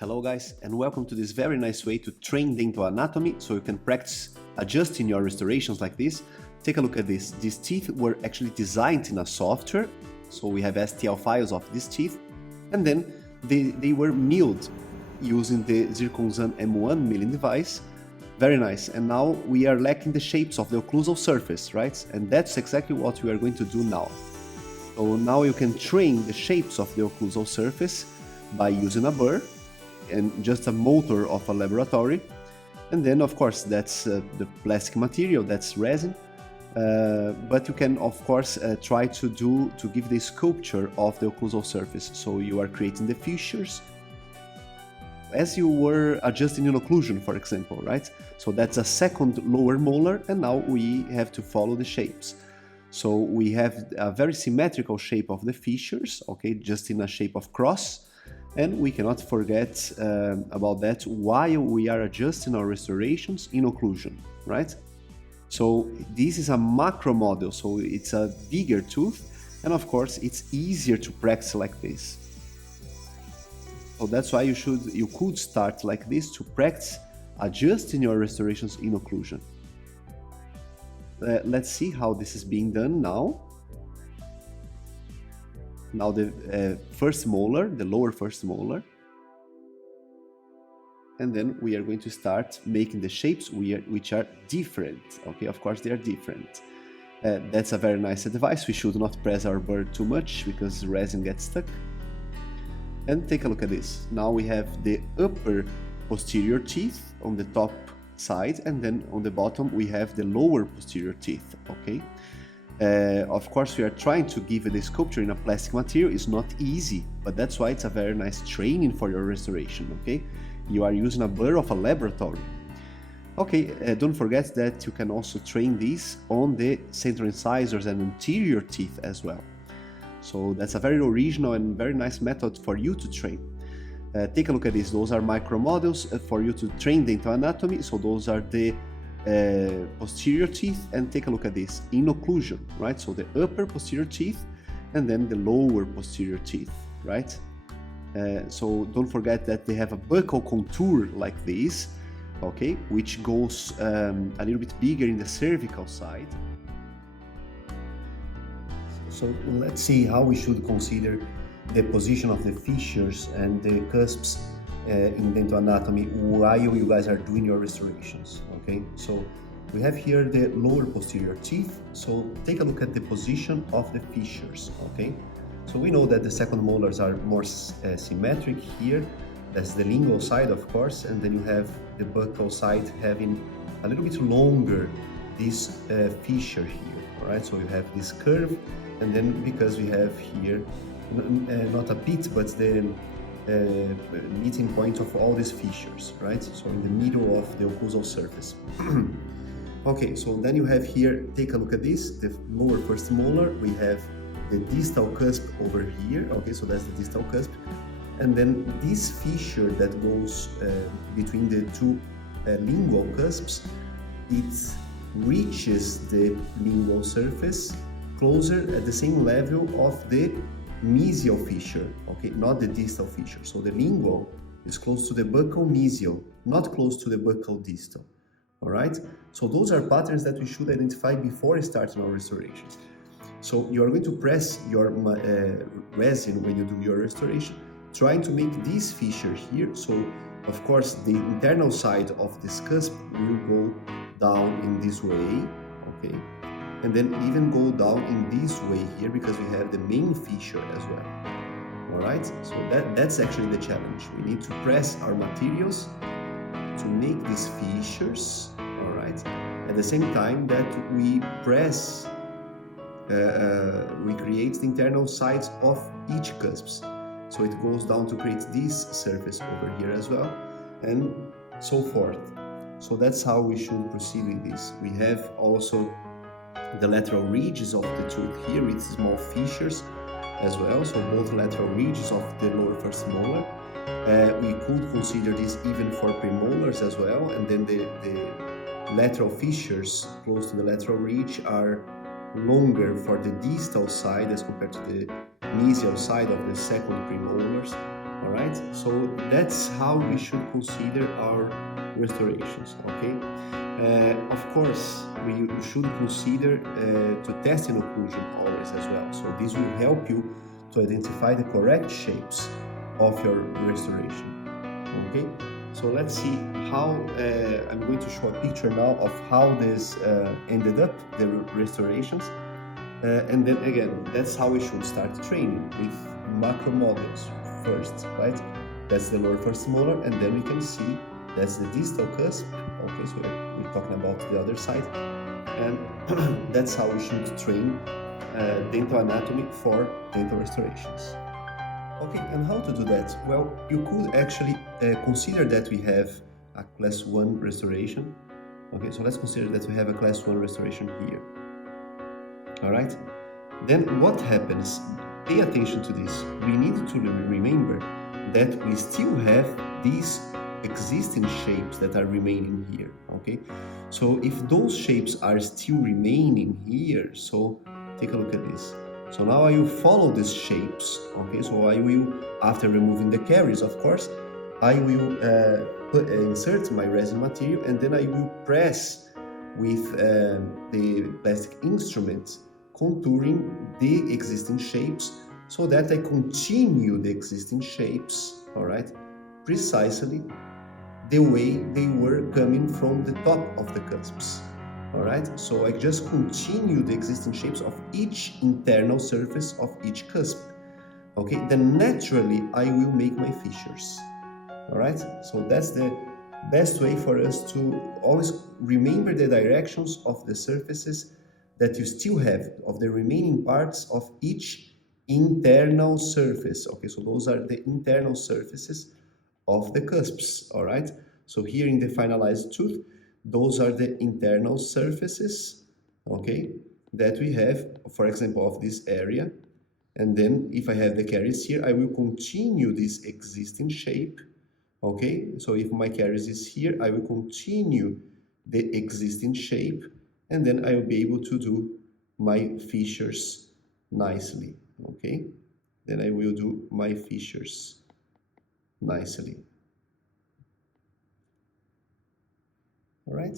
Hello guys, and welcome to this very nice way to train dental anatomy so you can practice adjusting your restorations like this. Take a look at this. These teeth were actually designed in a software, so we have STL files of these teeth, and then they were milled using the Zirconzan M1 milling device. Very nice. And now we are lacking the shapes of the occlusal surface, right? And that's exactly what we are going to do now. So now you can train the shapes of the occlusal surface by using a burr and just a motor of a laboratory. And then of course that's the plastic material, that's resin. But you can of course try to give the sculpture of the occlusal surface. So you are creating the fissures as you were adjusting an occlusion, for example, right? So that's a second lower molar, and now we have to follow the shapes. So we have a very symmetrical shape of the fissures, okay, just in a shape of cross. And we cannot forget about that while we are adjusting our restorations in occlusion, right? So this is a macro model, so it's a bigger tooth, and of course it's easier to practice like this. So that's why you could start like this to practice adjusting your restorations in occlusion. Let's see how this is being done now. Now the first molar, the lower first molar. And then we are going to start making the shapes which are different. Okay, of course they are different. That's a very nice advice. We should not press our burr too much because resin gets stuck. And take a look at this. Now we have the upper posterior teeth on the top side, and then on the bottom we have the lower posterior teeth, okay? Of course we are trying to give the sculpture in a plastic material. It's not easy, but that's why it's a very nice training for your restoration, okay? You are using a burr of a laboratory. Okay, don't forget that you can also train these on the central incisors and anterior teeth as well. So that's a very original and very nice method for you to train. Take a look at this. Those are micro models for you to train dental anatomy. So those are the posterior teeth, and take a look at this in occlusion, right? So the upper posterior teeth and then the lower posterior teeth, right? So don't forget that they have a buccal contour like this, okay, which goes a little bit bigger in the cervical side. So let's see how we should consider the position of the fissures and the cusps in dental anatomy while you guys are doing your restorations, okay? So we have here the lower posterior teeth, so take a look at the position of the fissures, okay? So we know that the second molars are more symmetric here. That's the lingual side, of course, and then you have the buccal side having a little bit longer this fissure here, all right? So you have this curve, and then because we have here not a pit, but the meeting point of all these fissures, right? So in the middle of the occlusal surface. Okay, so then you have here, take a look at this, the lower first molar, we have the distal cusp over here, okay, so that's the distal cusp, and then this fissure that goes between the two lingual cusps, it reaches the lingual surface closer at the same level of the mesial fissure, okay, not the distal fissure. So the lingual is close to the buccal mesial, not close to the buccal distal, all right? So those are patterns that we should identify before starting our restorations. So you are going to press your resin when you do your restoration, trying to make this fissure here. So of course the internal side of this cusp will go down in this way, okay? And then even go down in this way here because we have the main fissure as well. All right, so that's actually the challenge. We need to press our materials to make these fissures, all right? At the same time that we press, we create the internal sides of each cusps. So it goes down to create this surface over here as well, and so forth. So that's how we should proceed with this. We have also the lateral ridges of the tooth here with small fissures as well, so both lateral ridges of the lower first molar. We could consider this even for premolars as well, and then the lateral fissures close to the lateral ridge are longer for the distal side as compared to the mesial side of the second premolars. All right, so that's how we should consider our restorations. Okay, of course we should consider to test in occlusion always as well. So this will help you to identify the correct shapes of your restoration. Okay, so let's see how I'm going to show a picture now of how this ended up, the restorations. And then again, that's how we should start training, with macro models first, right? That's the lower first molar, and then we can see that's the distal cusp. Okay, so we're talking about the other side, and that's how we should train dental anatomy for dental restorations. Okay, and how to do that? Well, you could actually consider that we have a class 1 restoration. Okay, so let's consider that we have a class 1 restoration here. All right, then what happens? Pay attention to this. We need to remember that we still have these existing shapes that are remaining here. Okay, so if those shapes are still remaining here, so take a look at this. So now I will follow these shapes. Okay, so I will, after removing the caries, of course, I will insert my resin material, and then I will press with the plastic instrument, contouring the existing shapes so that I continue the existing shapes, all right, precisely the way they were coming from the top of the cusps, all right? So I just continue the existing shapes of each internal surface of each cusp, okay? Then naturally I will make my fissures, all right? So that's the best way for us to always remember the directions of the surfaces that you still have, of the remaining parts of each internal surface. Okay, so those are the internal surfaces of the cusps, all right? So here in the finalized tooth, those are the internal surfaces, okay, that we have, for example, of this area. And then if I have the caries here, I will continue this existing shape, okay? So if my caries is here, I will continue the existing shape, and then I will be able to do my fissures nicely, okay? Then I will do my fissures nicely. All right?